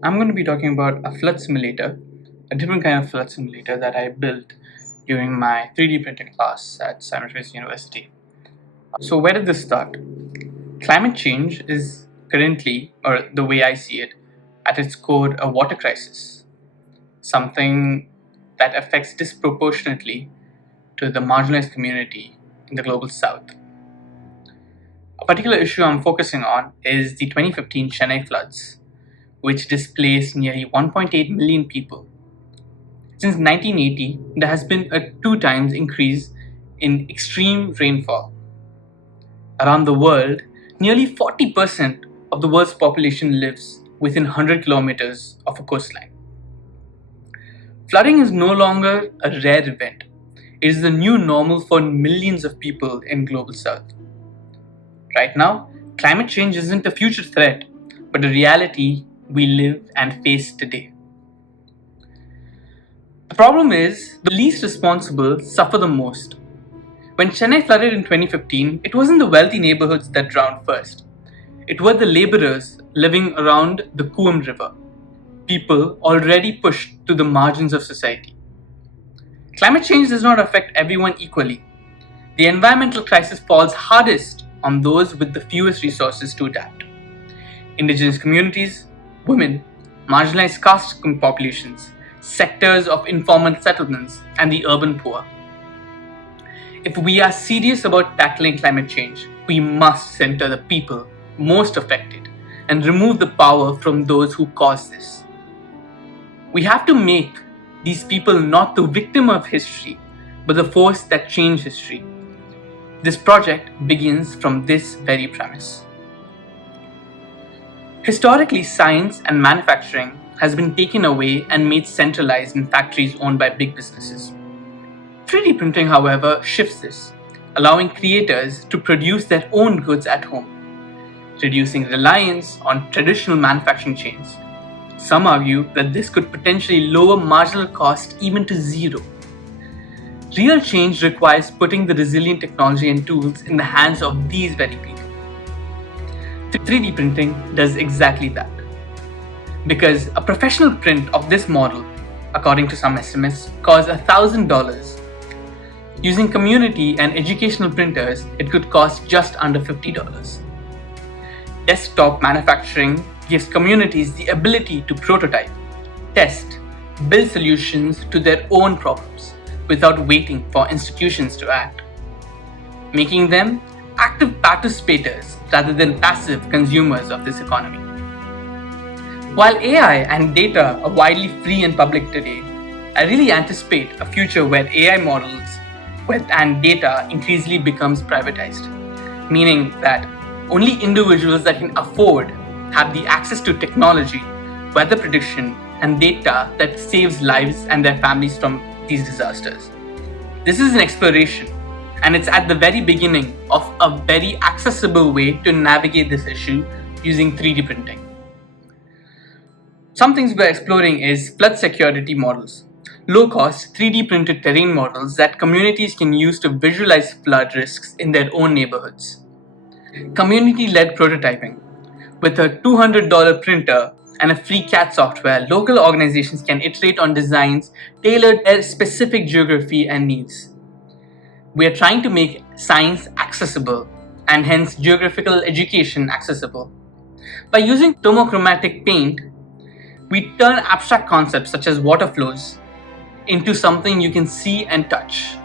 I'm going to be talking about a flood simulator, a different kind of flood simulator that I built during my 3D printing class at Simon University. So, where did this start? Climate change is currently, or the way I see it, at its core, a water crisis, something that affects disproportionately to the marginalized community in the global south. A particular issue I'm focusing on is the 2015 Chennai floods, which displaced nearly 1.8 million people. Since 1980, there has been a 2 times increase in extreme rainfall. Around the world, nearly 40% of the world's population lives within 100 kilometers of a coastline. Flooding is no longer a rare event. It is the new normal for millions of people in global south. Right now, climate change isn't a future threat, but a reality we live and face today. The problem is, the least responsible suffer the most. When Chennai flooded in 2015, it wasn't the wealthy neighborhoods that drowned first. It were the laborers living around the Kuam River, people already pushed to the margins of society. Climate change does not affect everyone equally. The environmental crisis falls hardest on those with the fewest resources to adapt. Indigenous communities, women, marginalized caste populations, sectors of informal settlements, and the urban poor. If we are serious about tackling climate change, we must center the people most affected and remove the power from those who cause this. We have to make these people not the victim of history, but the force that changed history. This project begins from this very premise. Historically, science and manufacturing has been taken away and made centralized in factories owned by big businesses. 3D printing, however, shifts this, allowing creators to produce their own goods at home, reducing reliance on traditional manufacturing chains. Some argue that this could potentially lower marginal cost even to zero. Real change requires putting the resilient technology and tools in the hands of these very people. 3D printing does exactly that. Because a professional print of this model, according to some estimates, costs $1,000. Using community and educational printers, it could cost just under $50. Desktop manufacturing gives communities the ability to prototype, test, build solutions to their own problems without waiting for institutions to act, making them active participators rather than passive consumers of this economy. While AI and data are widely free and public today, I really anticipate a future where AI models and data increasingly becomes privatized, meaning that only individuals that can afford have the access to technology, weather prediction, and data that saves lives and their families from these disasters. This is an exploration, and it's at the very beginning of a very accessible way to navigate this issue using 3D printing. Some things we're exploring is flood security models, low-cost 3D printed terrain models that communities can use to visualize flood risks in their own neighborhoods. Community-led prototyping. With a $200 printer and a free CAD software, local organizations can iterate on designs tailored to their specific geography and needs. We are trying to make science accessible and hence geographical education accessible. By using thermochromatic paint, we turn abstract concepts such as water flows into something you can see and touch.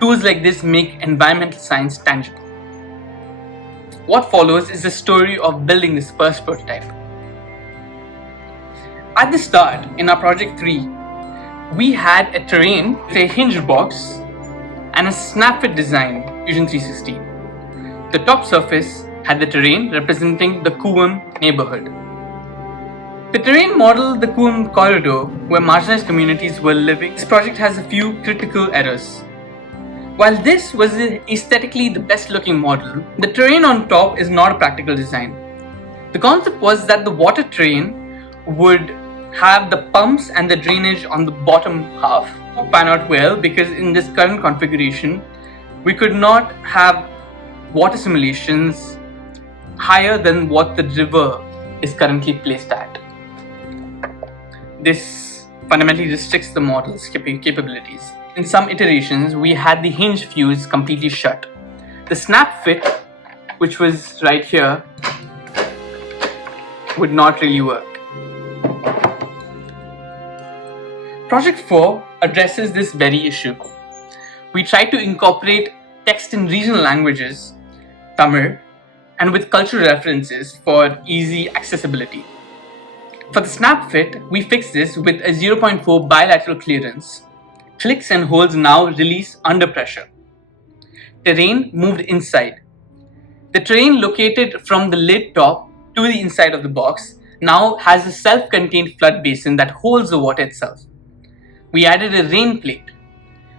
Tools like this make environmental science tangible. What follows is the story of building this first prototype. At the start, in our project 3, we had a terrain with a hinge box and a snap-fit design, Fusion 360. The top surface had the terrain representing the Kuam neighborhood. The terrain modeled the Kuam corridor where marginalized communities were living. This project has a few critical errors. While this was aesthetically the best looking model, the terrain on top is not a practical design. The concept was that the water terrain would have the pumps and the drainage on the bottom half. It pan out well because in this current configuration, we could not have water simulations higher than what the river is currently placed at. This fundamentally restricts the model's capabilities. In some iterations, we had the hinge fuse completely shut. The snap fit, which was right here, would not really work. Project 4 addresses this very issue. We tried to incorporate text in regional languages, Tamil, and with cultural references for easy accessibility. For the snap fit, we fixed this with a 0.4 bilateral clearance. Clicks and holes now release under pressure. Terrain moved inside. The terrain located from the lid top to the inside of the box now has a self-contained flood basin that holds the water itself. We added a rain plate.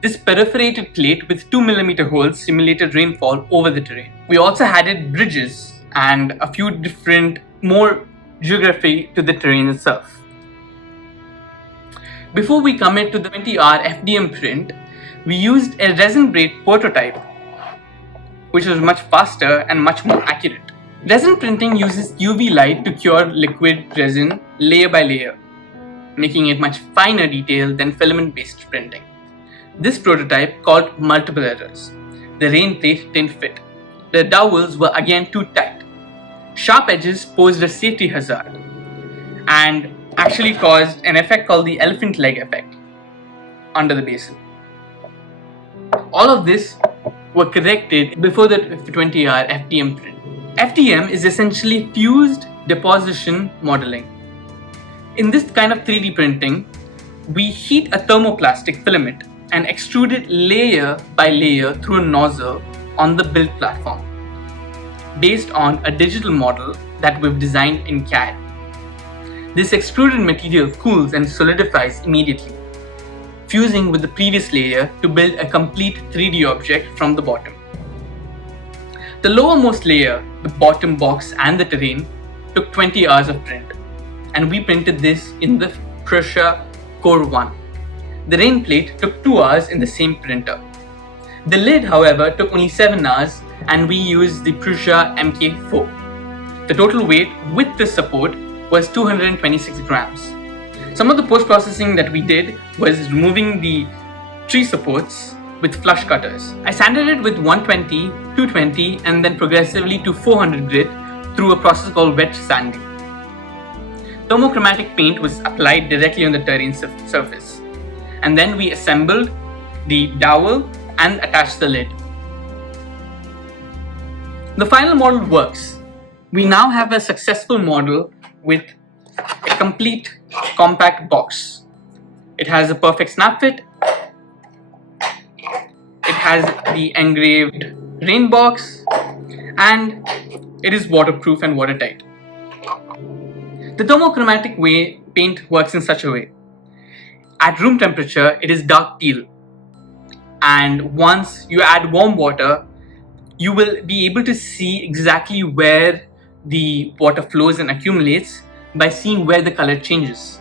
This perforated plate with 2mm holes simulated rainfall over the terrain. We also added bridges and a few different more geography to the terrain itself. Before we commit to the 20R FDM print, we used a resin braid prototype, which was much faster and much more accurate. Resin printing uses UV light to cure liquid resin layer by layer, making it much finer detail than filament-based printing. This prototype caused multiple errors. The rain plate didn't fit. The dowels were again too tight. Sharp edges posed a safety hazard and actually caused an effect called the elephant leg effect under the basin. All of this were corrected before the 20R FDM print. FDM is essentially fused deposition modeling. In this kind of 3D printing, we heat a thermoplastic filament and extrude it layer by layer through a nozzle on the build platform, based on a digital model that we've designed in CAD. This extruded material cools and solidifies immediately, fusing with the previous layer to build a complete 3D object from the bottom. The lowermost layer, the bottom box and the terrain, took 20 hours of print, and we printed this in the Prusa Core 1. The rain plate took 2 hours in the same printer. The lid, however, took only 7 hours, and we used the Prusa MK4. The total weight with this support was 226 grams. Some of the post-processing that we did was removing the tree supports with flush cutters. I sanded it with 120, 220, and then progressively to 400 grit through a process called wet sanding. Thermochromatic paint was applied directly on the terrain surface, and then we assembled the dowel and attached the lid. The final model works. We now have a successful model with a complete compact box. It has a perfect snap fit. It has the engraved rain box, and it is waterproof and watertight. The thermochromatic paint works in such a way. At room temperature, it is dark teal, and once you add warm water, you will be able to see exactly where the water flows and accumulates by seeing where the color changes.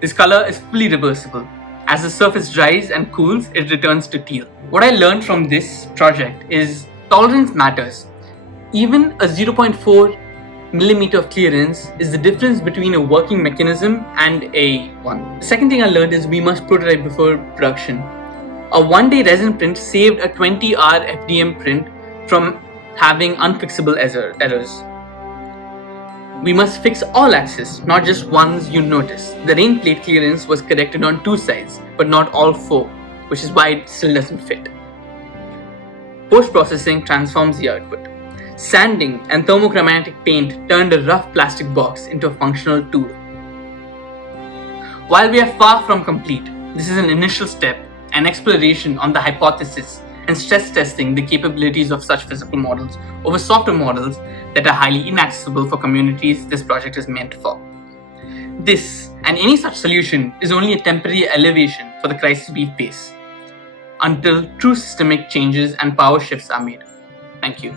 This color is fully reversible. As the surface dries and cools, it returns to teal. What I learned from this project is tolerance matters. Even a 0.4 millimeter of clearance is the difference between a working mechanism and a one. The second thing I learned is we must prototype before production. A one-day resin print saved a 20-hour FDM print from having unfixable errors. We must fix all axes, not just ones you notice. The rain plate clearance was corrected on 2 sides, but not all 4, which is why it still doesn't fit. Post-processing transforms the output. Sanding and thermochromatic paint turned a rough plastic box into a functional tool. While we are far from complete, this is an initial step, an exploration on the hypothesis and stress testing the capabilities of such physical models over software models that are highly inaccessible for communities this project is meant for. This and any such solution is only a temporary elevation for the crisis we face until true systemic changes and power shifts are made. Thank you.